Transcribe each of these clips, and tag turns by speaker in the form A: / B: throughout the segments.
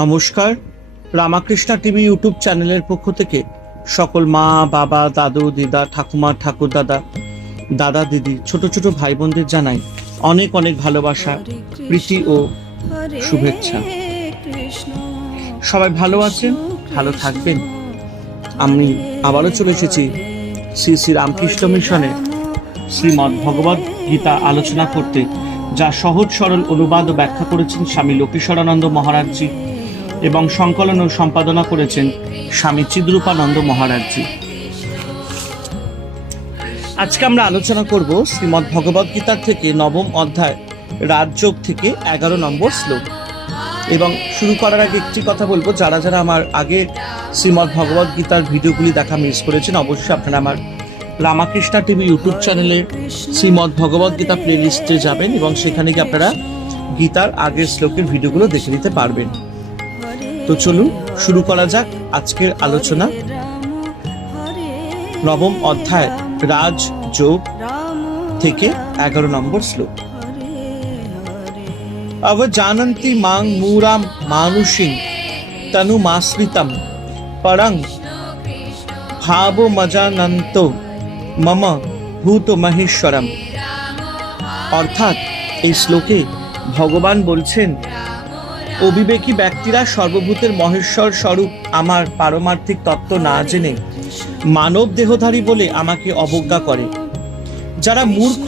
A: নমস্কার Ramakrishna TV YouTube চ্যানেলের পক্ষ থেকে সকল মা বাবা দাদু দিদা ঠাকুমা ঠাকুর দাদা দাদা দিদি ছোট ছোট ভাই বোনদের জানাই অনেক অনেক ভালোবাসা প্রীতি ও শুভেচ্ছা সবাই ভালো আছেন ভালো থাকবেন আমি আবারও চলে এসেছি শ্রী শ্রী রামকৃষ্ণ মিশনে শ্রীমদ ভগবত গীতা আলোচনা করতে যা সহজ সরল অনুবাদ ও ব্যাখ্যা করেছেন স্বামী লোকেশ্বরানন্দ মহারাজজি এবং সংকলন ও সম্পাদনা করেছেন স্বামী চিদ্রূপানন্দ মহারাজজি আজকে আমরা আলোচনা করব শ্রীমদ্ ভগবদ গীতার থেকে নবম অধ্যায় রাজযোগ থেকে এগারো নম্বর শ্লোক এবং শুরু করার আগে একটি কথা বলবো যারা যারা আমার আগে শ্রীমদ্ ভগবদ গীতার ভিডিওগুলি দেখা মিস করেছেন অবশ্যই আপনারা আমার রামাকৃষ্ণা টিভি ইউটিউব চ্যানেলে শ্রীমদ্ ভগবদ গীতা প্লেলিস্টে যাবেন এবং সেখানে গিয়ে আপনারা গীতার আগের শ্লোকের ভিডিওগুলো দেখে নিতে পারবেন তো চলুন শুরু করা যাক আজকের আলোচনা নবম অধ্যায় রাজ যোগ থেকে এগারো নম্বর শ্লোক অব জানন্তি মাং মুরাম মানুষিং মাশ্রিতম পরং ভাব মজানন্ত মম ভূত মহেশ্বরম অর্থাৎ এই শ্লোকে ভগবান বলছেন অবিবেকী ব্যক্তিরা সর্বভূতের মহেশ্বর স্বরূপ আমার পারমার্থিক তত্ত্ব না জেনে মানব দেহধারী বলে আমাকে অবজ্ঞা করে যারা মূর্খ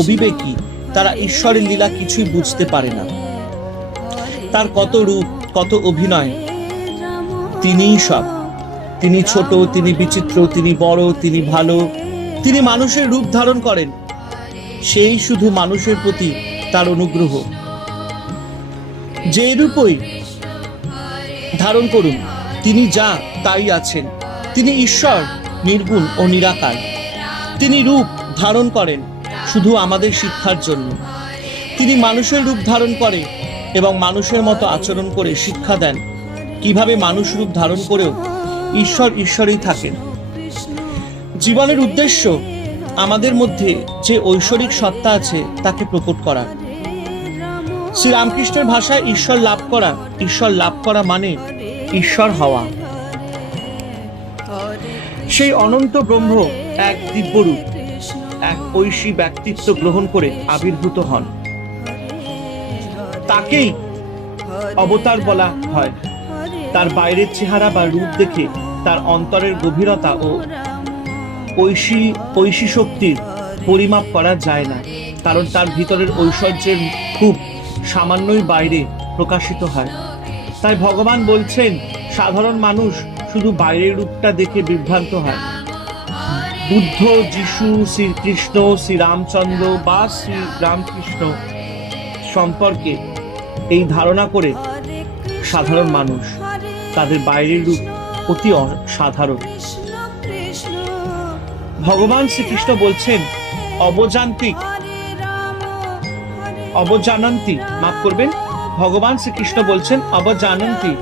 A: অবিবেকী তারা ঈশ্বরের লীলা কিছুই বুঝতে পারে না তার কত রূপ কত অভিনয় তিনিই সব তিনি ছোট তিনি বিচিত্র তিনি বড় তিনি ভালো তিনি মানুষের রূপ ধারণ করেন সেই শুধু মানুষের প্রতি তার অনুগ্রহ যে রূপই ধারণ করুন তিনি যা তাই আছেন তিনি ঈশ্বর নির্গুণ ও নিরাকার তিনি রূপ ধারণ করেন শুধু আমাদের শিক্ষার জন্য তিনি মানুষের রূপ ধারণ করে এবং মানুষের মতো আচরণ করে শিক্ষা দেন কিভাবে মানুষ রূপ ধারণ করেও ঈশ্বর ঈশ্বরেই থাকেন জীবনের উদ্দেশ্য আমাদের মধ্যে যে ঐশ্বরিক সত্তা আছে তাকে প্রকট করা শ্রীরামকৃষ্ণের ভাষায় ঈশ্বর লাভ করা ঈশ্বর লাভ করা মানে ঈশ্বর হওয়া সেই অনন্ত ব্রহ্ম এক দিব্যরূপ এক ঐশী ব্যক্তিত্ব গ্রহণ করে আবির্ভূত হন তাকেই অবতার বলা হয় তার বাইরের চেহারা বা রূপ দেখে তার অন্তরের গভীরতা ও ঐশী ঐশী শক্তির পরিমাপ করা যায় না কারণ তার ভিতরের ঐশ্বর্যের খুব সামান্যই বাইরে প্রকাশিত হয় তাই ভগবান বলছেন সাধারণ মানুষ শুধু বাইরের রূপটা দেখে বিভ্রান্ত হয় বুদ্ধ যিশু শ্রীকৃষ্ণ শ্রীরামচন্দ্র বা শ্রীরামকৃষ্ণ সম্পর্কে এই ধারণা করে সাধারণ মানুষ তাদের বাইরের রূপ অতি সাধারণ ভগবান শ্রীকৃষ্ণ বলছেন অবজান্তিক অবজানন্তি মাফ করবেন ভগবান শ্রীকৃষ্ণ বলছেন অবজানন্তি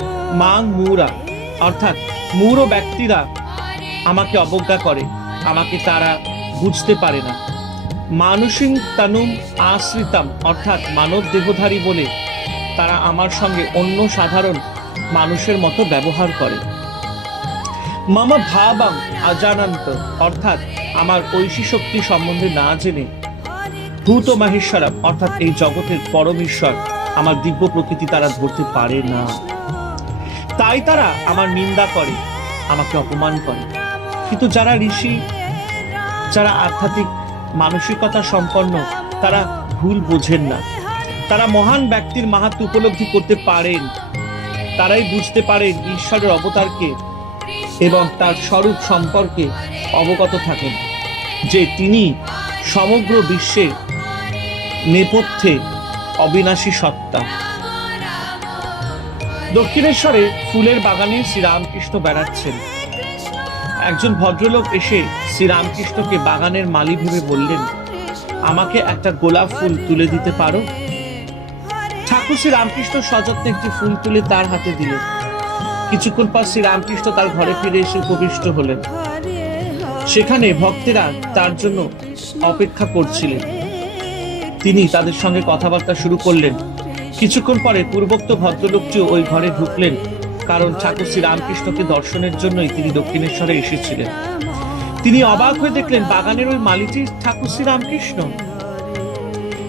A: মাং মুরা অর্থাৎ মূর ব্যক্তিরা আমাকে অবজ্ঞা করে আমাকে তারা বুঝতে পারে না মানসিং তানুম আশ্রিতাম অর্থাৎ মানব দেহধারী বলে তারা আমার সঙ্গে অন্য সাধারণ মানুষের মতো ব্যবহার করে মামা ভাবাম আজানান্ত অর্থাৎ আমার ঐশী শক্তি সম্বন্ধে না জেনে ভূত মাহেশ্বরম অর্থাৎ এই জগতের পরমেশ্বর আমার দিব্য প্রকৃতি তারা ধরতে পারে না তাই তারা আমার নিন্দা করে আমাকে অপমান করে কিন্তু যারা ঋষি যারা আধ্যাত্মিক মানসিকতা সম্পন্ন তারা ভুল বোঝেন না তারা মহান ব্যক্তির মাহাত্ম উপলব্ধি করতে পারেন তারাই বুঝতে পারেন ঈশ্বরের অবতারকে এবং তার স্বরূপ সম্পর্কে অবগত থাকেন যে তিনি সমগ্র বিশ্বে নেপথ্যে অবিনাশী সত্তা দক্ষিণেশ্বরে ফুলের বাগানে শ্রীরামকৃষ্ণ বেড়াচ্ছেন একজন ভদ্রলোক এসে শ্রীরামকৃষ্ণকে বাগানের মালি ভেবে বললেন আমাকে একটা গোলাপ ফুল তুলে দিতে পারো ঠাকুর শ্রীরামকৃষ্ণ সযত্নে একটি ফুল তুলে তার হাতে দিলেন কিছুক্ষণ পর শ্রীরামকৃষ্ণ তার ঘরে ফিরে এসে উপবিষ্ট হলেন সেখানে ভক্তেরা তার জন্য অপেক্ষা করছিলেন তিনি তাদের সঙ্গে কথাবার্তা শুরু করলেন কিছুক্ষণ পরে পূর্বোক্ত ভদ্রলোকটিও ওই ঘরে ঢুকলেন কারণ ঠাকুর শ্রী রামকৃষ্ণকে দর্শনের জন্যই তিনি দক্ষিণেশ্বরে এসেছিলেন তিনি অবাক হয়ে দেখলেন বাগানের ওই মালিটি ঠাকুর শ্রী রামকৃষ্ণ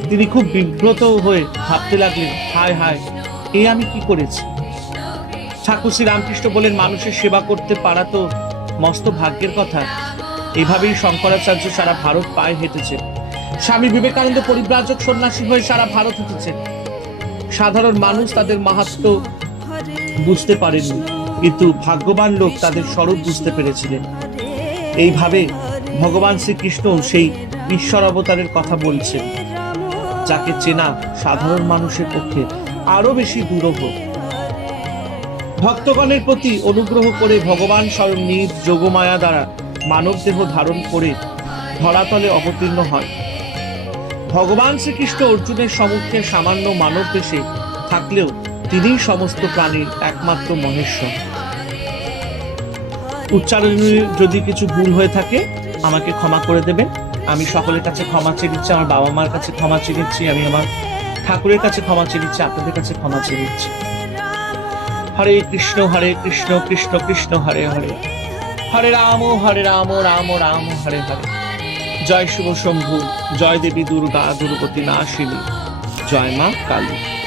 A: তিনি খুব বিব্রত হয়ে ভাবতে লাগলেন হায় হায় এ আমি কি করেছি ঠাকুর শ্রী রামকৃষ্ণ বলেন মানুষের সেবা করতে পারা তো মস্ত ভাগ্যের কথা এভাবেই শঙ্করাচার্য সারা ভারত পায়ে হেঁটেছে স্বামী বিবেকানন্দ পরিব্রাজক সন্ন্যাসী হয়ে সারা ভারত হেঁটেছে সাধারণ মানুষ তাদের মাহাত্ম বুঝতে পারেনি কিন্তু ভাগ্যবান লোক তাদের স্বরূপ বুঝতে পেরেছিলেন এইভাবে ভগবান শ্রীকৃষ্ণ সেই ঈশ্বর অবতারের কথা বলছেন যাকে চেনা সাধারণ মানুষের পক্ষে আরো বেশি দুরহ ভক্তগণের প্রতি অনুগ্রহ করে ভগবান স্বয়ং নিজ যোগমায়া দ্বারা মানব দেহ ধারণ করে ধরাতলে অবতীর্ণ হয় ভগবান শ্রীকৃষ্ণ অর্জুনের সমুখে সামান্য মানব দেশে থাকলেও তিনি সমস্ত প্রাণীর একমাত্র মহেশ্বর উচ্চারণ যদি কিছু ভুল হয়ে থাকে আমাকে ক্ষমা করে দেবেন আমি সকলের কাছে ক্ষমা চেয়ে দিচ্ছি আমার বাবা মার কাছে ক্ষমা চেয়ে দিচ্ছি আমি আমার ঠাকুরের কাছে ক্ষমা চেয়ে দিচ্ছি আপনাদের কাছে ক্ষমা চেয়ে দিচ্ছি হরে কৃষ্ণ হরে কৃষ্ণ কৃষ্ণ কৃষ্ণ হরে হরে হরে রাম হরে রাম রাম রাম হরে হরে জয় শুভ শম্ভু জয় দেবী দুর্গা দুর্গতি নাশিনী জয় মা কালী